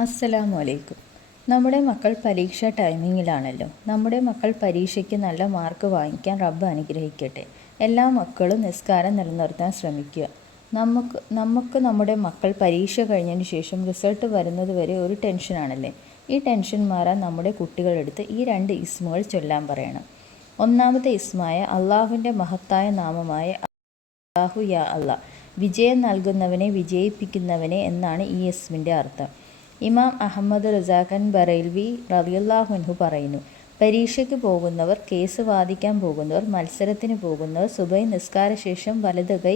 അസ്സലാമു അലൈക്കും നമ്മുടെ മക്കൾ പരീക്ഷ ടൈമിങ്ങിലാണല്ലോ. നമ്മുടെ മക്കൾ പരീക്ഷയ്ക്ക് നല്ല മാർക്ക് വാങ്ങിക്കാൻ റബ്ബ് അനുഗ്രഹിക്കട്ടെ. എല്ലാ മക്കളും നിസ്കാരം നിലനിർത്താൻ ശ്രമിക്കുക. നമുക്ക് നമുക്ക് നമ്മുടെ മക്കൾ പരീക്ഷ കഴിഞ്ഞതിന് ശേഷം റിസൾട്ട് വരുന്നത് വരെ ഒരു ടെൻഷനാണല്ലേ? ഈ ടെൻഷൻ മാറാൻ നമ്മുടെ കുട്ടികളെടുത്ത് ഈ രണ്ട് ഇസ്മുകൾ ചൊല്ലാൻ പറയണം. ഒന്നാമത്തെ ഇസ്മായ അള്ളാഹുവിന്റെ മഹത്തായ നാമമായ അള്ളാഹു യാ അള്ളാഹ് വിജയം നൽകുന്നവനെ വിജയിപ്പിക്കുന്നവനെ എന്നാണ് ഈ എസ്മിന്റെ അർത്ഥം. ഇമാം അഹമ്മദ് റസാഖൻ ബറൈൽവി റളിയല്ലാഹുൻഹു പറയുന്നു പരീക്ഷയ്ക്ക് പോകുന്നവർ കേസ് വാദിക്കാൻ പോകുന്നവർ മത്സരത്തിന് പോകുന്നവർ സുബൈ നിസ്കാരശേഷം വലത് കൈ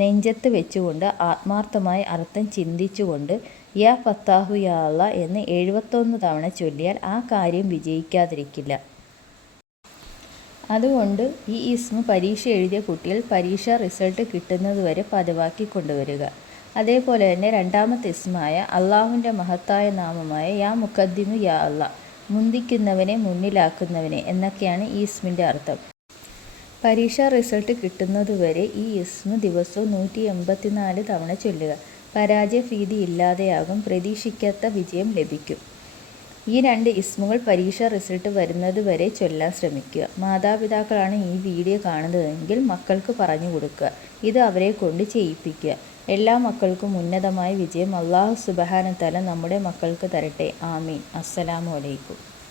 നെഞ്ചത്ത് വെച്ചുകൊണ്ട് ആത്മാർത്ഥമായി അർത്ഥം ചിന്തിച്ചുകൊണ്ട് യാ ഫത്താഹു യാ അള്ള എന്ന് എഴുപത്തൊന്ന് തവണ ചൊല്ലിയാൽ ആ കാര്യം വിജയിക്കാതിരിക്കില്ല. അതുകൊണ്ട് ഈ ഇസ്മ പരീക്ഷ എഴുതിയ കുട്ടികൾ പരീക്ഷ റിസൾട്ട് കിട്ടുന്നതുവരെ പതിവാക്കി കൊണ്ടുവരിക. അതേപോലെ തന്നെ രണ്ടാമത്തെ ഇസ്മായ അള്ളാഹുവിന്റെ മഹത്തായ നാമമായ യാ മുഖദ്ദിമു യാ അള്ള മുന്തിക്കുന്നവനെ മുന്നിലാക്കുന്നവനെ എന്നൊക്കെയാണ് ഈ ഇസ്മിന്റെ അർത്ഥം. പരീക്ഷാ റിസൾട്ട് കിട്ടുന്നതുവരെ ഈ ഇസ്മ ദിവസവും നൂറ്റി എൺപത്തിനാല് തവണ ചൊല്ലുക. പരാജയ ഭീതി ഇല്ലാതെയാകും പ്രതീക്ഷിക്കാത്ത വിജയം ലഭിക്കും. ഈ രണ്ട് ഇസ്മുകൾ പരീക്ഷ റിസൾട്ട് വരുന്നത് വരെ ചൊല്ലാൻ ശ്രമിക്കുക. മാതാപിതാക്കളാണ് ഈ വീഡിയോ കാണുന്നതെങ്കിൽ മക്കൾക്ക് പറഞ്ഞു കൊടുക്കുക. ഇത് അവരെ കൊണ്ട് ചെയ്യിപ്പിക്കുക. എല്ലാ മക്കൾക്കും ഉന്നതമായ വിജയം അള്ളാഹു സുബഹാനത്തല നമ്മുടെ മക്കൾക്ക് തരട്ടെ. ആമീൻ. അസ്സലാമു അലൈക്കും.